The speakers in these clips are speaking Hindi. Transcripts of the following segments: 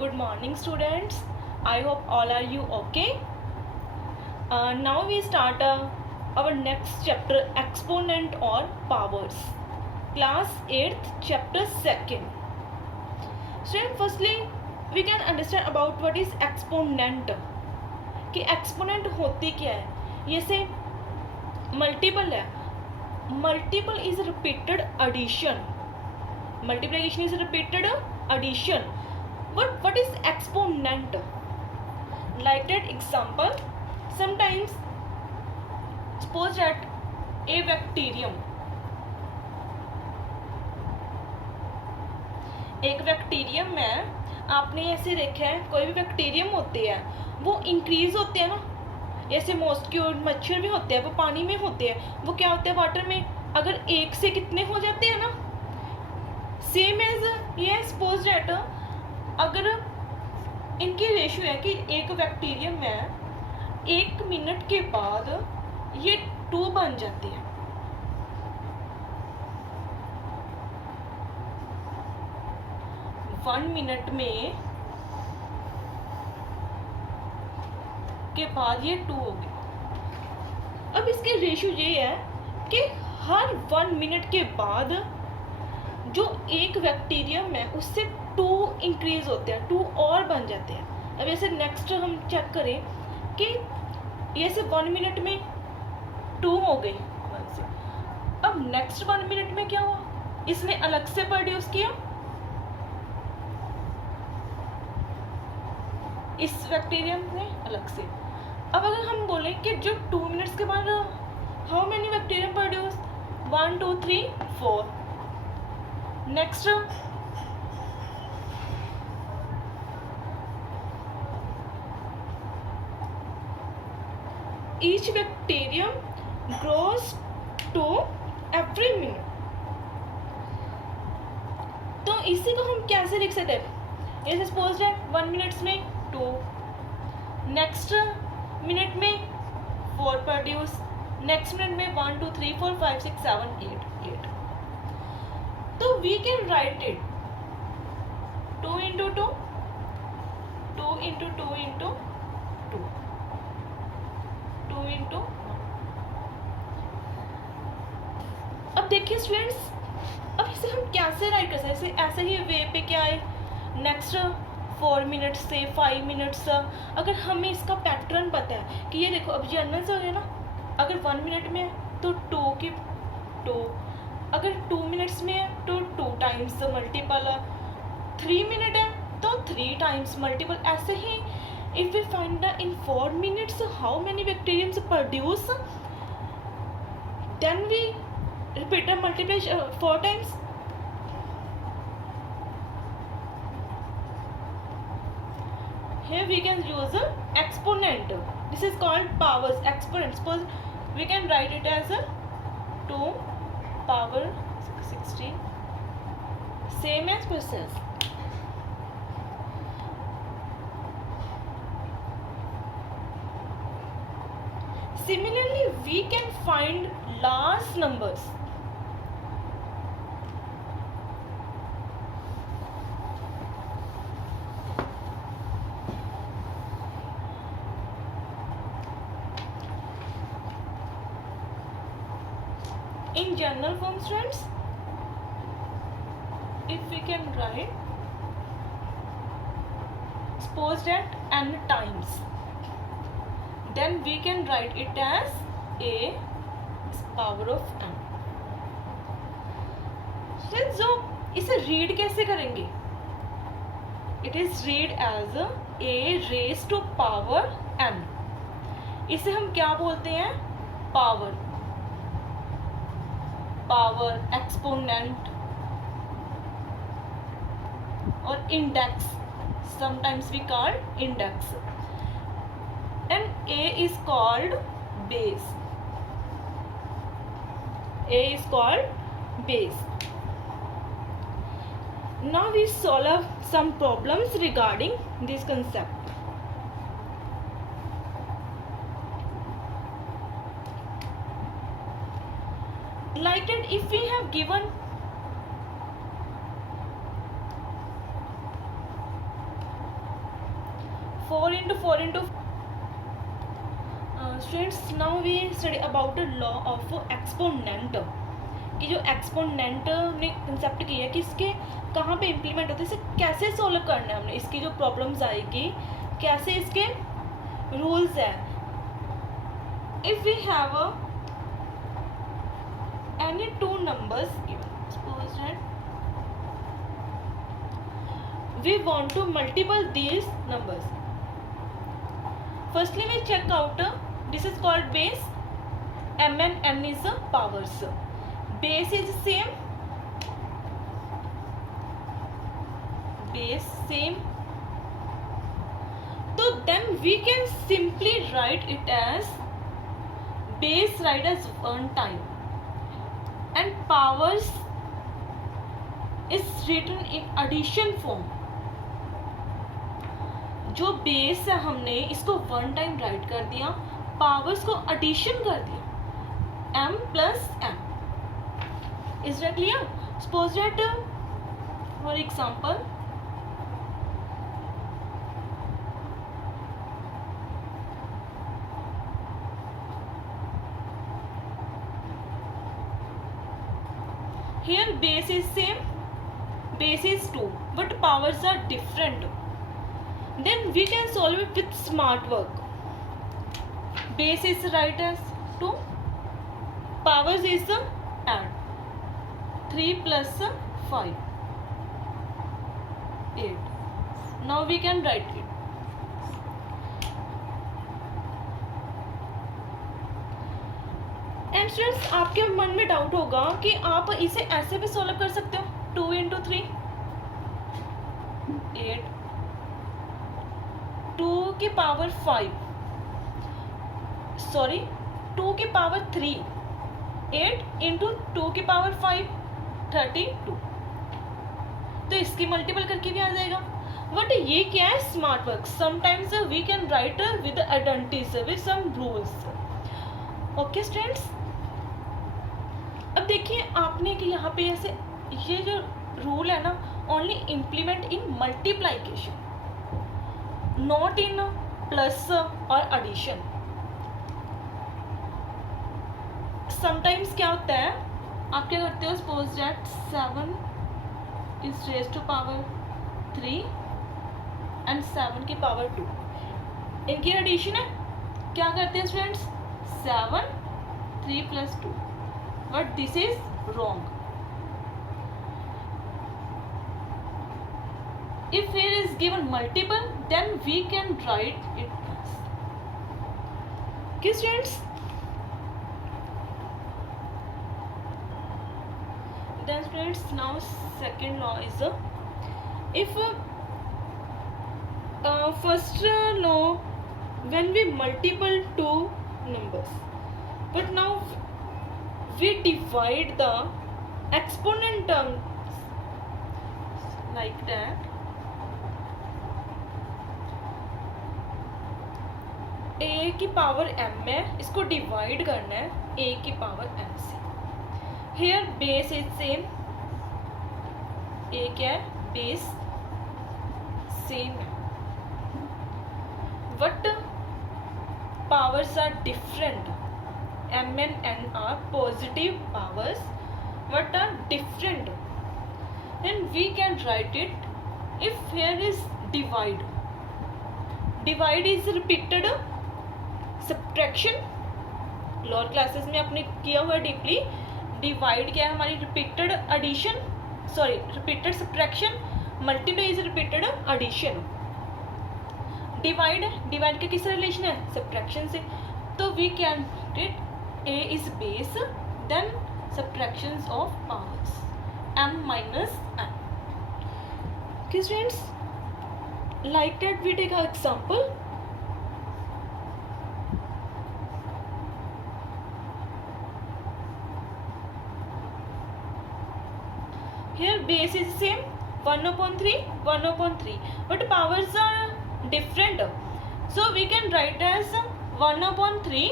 Good morning, students. I hope all are you okay. Now we start our next chapter, exponent or powers. Class 8th, chapter 2nd. Student, firstly we can understand about what is exponent. कि एक्सपोनेंट होती क्या है. ये से मल्टीपल है. Multiple is repeated addition. Multiplication is repeated addition. What is exponent? Like that example, sometimes suppose that a bacterium, एक बैक्टीरियम में आपने ऐसे देखा है कोई भी बैक्टीरियम होते हैं वो इंक्रीज होते हैं ना, जैसे मॉस्कियो मच्छर भी होते हैं वो पानी में होते हैं, वो क्या होते हैं वाटर में. अगर एक से कितने हो जाते हैं ना, सेम एज ये सपोज डेट अगर इनकी रेशियो है कि एक बैक्टीरियम में 1 मिनट के बाद ये 2 बन जाते हैं. वन मिनट में के बाद ये 2 हो गए. अब इसके रेशियो ये है कि हर 1 मिनट के बाद जो एक बैक्टीरियम है उससे 2 इंक्रीज होते हैं, 2 और बन जाते हैं. अब ऐसे नेक्स्ट हम चेक करें कि ये से 1 मिनट में 2 हो गई. अब नेक्स्ट 1 मिनट में क्या हुआ, इसने अलग से प्रोड्यूस किया, इस बैक्टीरियम ने अलग से. अब अगर हम बोलें कि जो 2 मिनट्स के बाद how many bacterium produce, 1 2 3 4. Next each bacterium grows to every minute. तो इसी को हम कैसे लिख सकते हैं, जैसे सपोज है 1 मिनट्स में 2, नेक्स्ट मिनट में 4 प्रोड्यूस, नेक्स्ट मिनट में 1 2 3 4 5 6 7 8. तो we can write it 2 into 2, 2 into 2 into 2, 2 into 1. अब देखिए स्टूडेंट्स, अब इसे हम कैसे राइट कर सकते हैं, ऐसे ही वे पे क्या है, नेक्स्ट 4 मिनट्स से 5 मिनट्स. अगर हमें इसका पैटर्न पता है कि ये देखो अब जनरल से हो गया ना, अगर 1 मिनट में है तो 2 की 2, अगर 2 मिनट्स में है तो 2 टाइम्स मल्टीपल, 3 मिनट है तो 3 टाइम्स मल्टीपल. ऐसे ही if we find in 4 minutes how many bacteriums produce, then we repeat multiply 4 times. Here we can use exponent. This is called powers, exponent. Suppose we can write it as 2 power 16, same as process. Similarly, we can find large numbers. In general form, students, if we can write, suppose that n times, then we can write it as a power of n. Students, so इसे read कैसे करेंगे, it is read as a raised to power n. इसे हम क्या बोलते हैं, पावर. पावर, एक्सपोनेंट और index, sometimes we call index, and a is called base. A is called base. Now we solve some problems regarding this concept. Like that, if we have given 4 into 4 into students, now we study about the law of exponent कि जो एक्सपोनेंट ने कंसेप्ट किया है कि इसके कहाँ पे इम्प्लीमेंट होते हैं, इसे कैसे सॉल्व करना है हमने, इसकी जो प्रॉब्लम्स आएगी कैसे इसके रूल्स है. If we have any two numbers given, suppose that we want to multiply these numbers. Firstly we check out this is called base. M and N is powers. Base is same, base same, so then we can simply write it as base write as one time and powers is written in addition form. जो बेस है हमने इसको वन टाइम राइट कर दिया, पावर्स को एडिशन कर दिया, m plus m. Is that clear? Suppose that for example here base is same, base is 2 but powers are different. Then we can solve it with smart work. Base is right as 2, powers is add 3 plus 5 8. Now we can write it. And students आपके मन में डाउट होगा कि आप इसे ऐसे भी सॉल्व कर सकते हो. 2 into 3 8, 2 की पावर 5 सॉरी 2 की पावर 3 8 इंटू 2 की पावर 5 32. तो इसकी मल्टीपल करके भी आ जाएगा. बट ये क्या है, smart work. Sometimes we can write with identities with some rules. Okay students, अब देखिए आपने कि यहाँ पे ऐसे ये जो रूल है ना, only implement in multiplication, not in plus और एडिशन. समटाइम्स क्या होता है, आप क्या करते हो, suppose that 7 is raise to power 3 and 7 की पावर 2, इनकी एडिशन है. क्या करते हैं students, 7 3 plus 2, but this is wrong. If here is given multiple, then we can write it as. Okay students, then students now second law is if first law when we multiple two numbers, but now we divide the exponent terms like that. a की पावर m है, इसको डिवाइड करना है a की पावर m से. Here base is same, a क्या है, base same है, but powers are different. M and N are positive powers but are different. Then we can write it, if here is divide, divide is repeated subtraction. Lower classes में आपने किया हुआ डीपली. डिवाइड क्या है हमारी, repeated addition, sorry repeated subtraction. Multiply is repeated addition. Divide है, डिवाइड का किस रिलेशन है, सब्ट्रैक्शन से. तो we can get a is base, then subtractions of powers m minus n. Okay students, like that we take an example. Here base is same, 1/3 1/3, but powers are different, so we can write as 1/3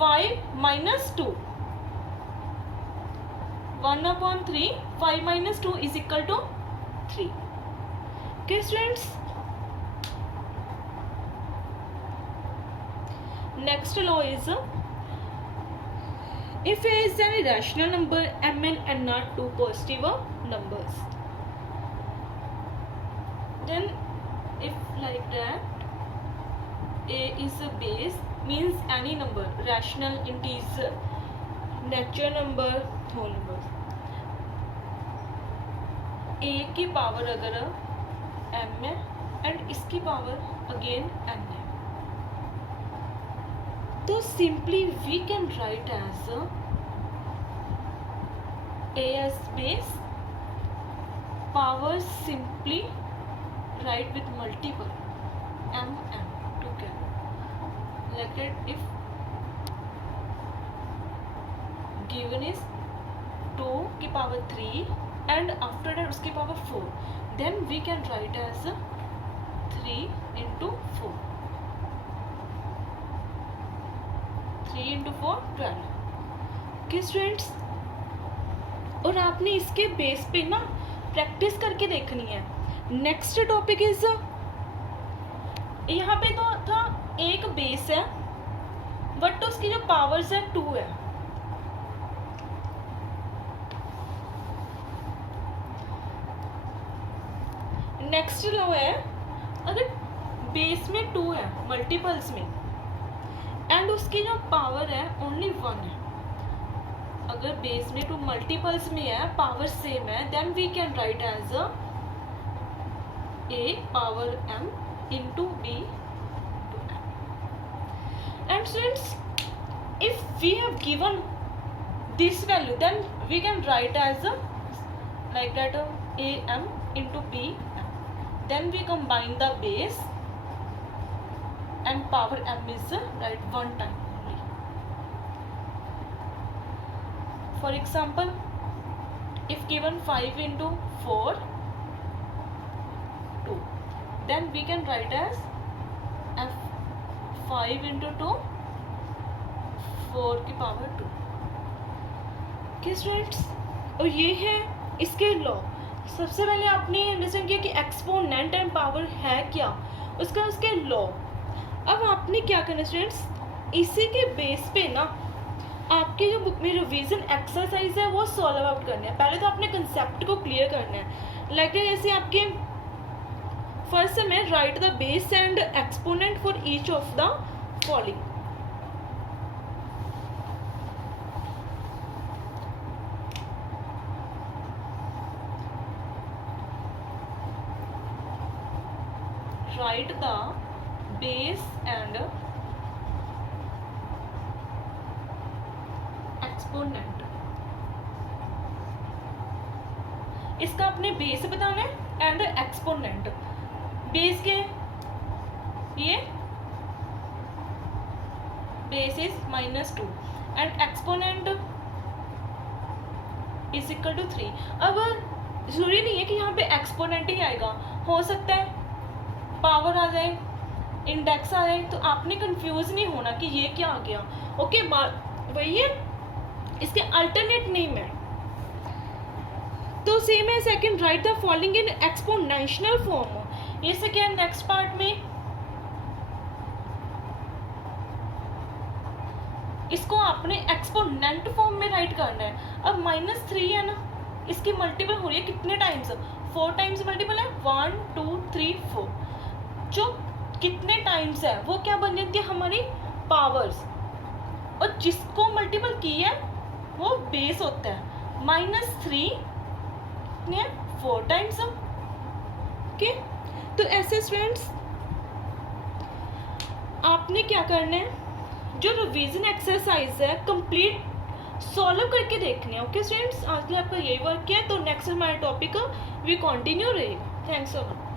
5 minus 2. 1/3 5 minus 2 is equal to 3. Okay students, next law is if a is an irrational number, m and n are two positive numbers, then if like that a is a base means any number, rational, integer, natural number, whole number, a की पावर अगर m है एंड इसकी पावर अगेन n है, तो simply we can write as a as base, power simply write with multiple m together, like that if given is 2 की पावर 3 and after that उसकी power 4, then we can write as 3 into 4, 3 into 4 12. Okay students, और आपने इसके बेस पे ना प्रैक्टिस करके देखनी है. नेक्स्ट टॉपिक इज, यहाँ पे तो था एक बेस है बट उसकी जो पावर्स है 2 है. नेक्स्ट लॉ है, अगर बेस में 2 है मल्टीपल्स में एंड उसकी जो पावर है ओनली 1 है, अगर बेस में 2 मल्टीपल्स में है, पावर सेम है, then we can write as a power m into b to m. And students, if we have given this value, then we can write as like that a m into b m. Then we combine the base and power m is right one time. For example, if given 5 into 4 2, then we can write as f 5 into 2 4 की पावर 2. Okay स्टूडेंट्स, और ये है इसके लॉ. सबसे पहले आपने अंडरस्टैंड किया कि एक्सपोनेंट एंड पावर है क्या, उसके लॉ. अब आपने क्या करना स्टूडेंट्स, इसी के बेस पे ना आपके जो बुक में रिवीजन एक्सरसाइज है वो सॉल्व आउट करना है. पहले तो आपने कंसेप्ट को क्लियर करना है. लाइक जैसे आपके फर्स्ट में right the base and exponent for each of the following. Right the base and exponent. इसका अपने बेस बताना है एंड एक्सपोनेंट. बेस के ये base is -2 and exponent is equal to 3. अब जरूरी नहीं है कि यहाँ पे एक्सपोनेंट ही आएगा, हो सकता है पावर आ जाए, इंडेक्स आ जाए, तो आपने कंफ्यूज नहीं होना कि ये क्या आ गया. ओके, वही है इसके अल्टरनेट नेम है. तो सेम है, second right the following in exponential form. ये से क्या नेक्स्ट पार्ट में इसको आपने एक्सपोनेंट फॉर्म में राइट करना है. अब -3 है ना, इसकी मल्टीपल हो रही है कितने टाइम्स, 4 टाइम्स मल्टीपल है, 1 2 3 4. जो कितने टाइम्स है वो क्या बन जाती है हमारी पावर्स, और जिसको मल्टीपल की है वो बेस होता है. -3 4 टाइम्स. ओके, तो ऐसे स्टूडेंट्स आपने क्या करना है, जो रिवीजन एक्सरसाइज है कंप्लीट सॉल्व करके देखने हैं. ओके स्टूडेंट्स, आज के लिए आपका यही वर्क है. तो नेक्स्ट हमारा टॉपिक वी कंटिन्यू रहेगा. Thanks so much.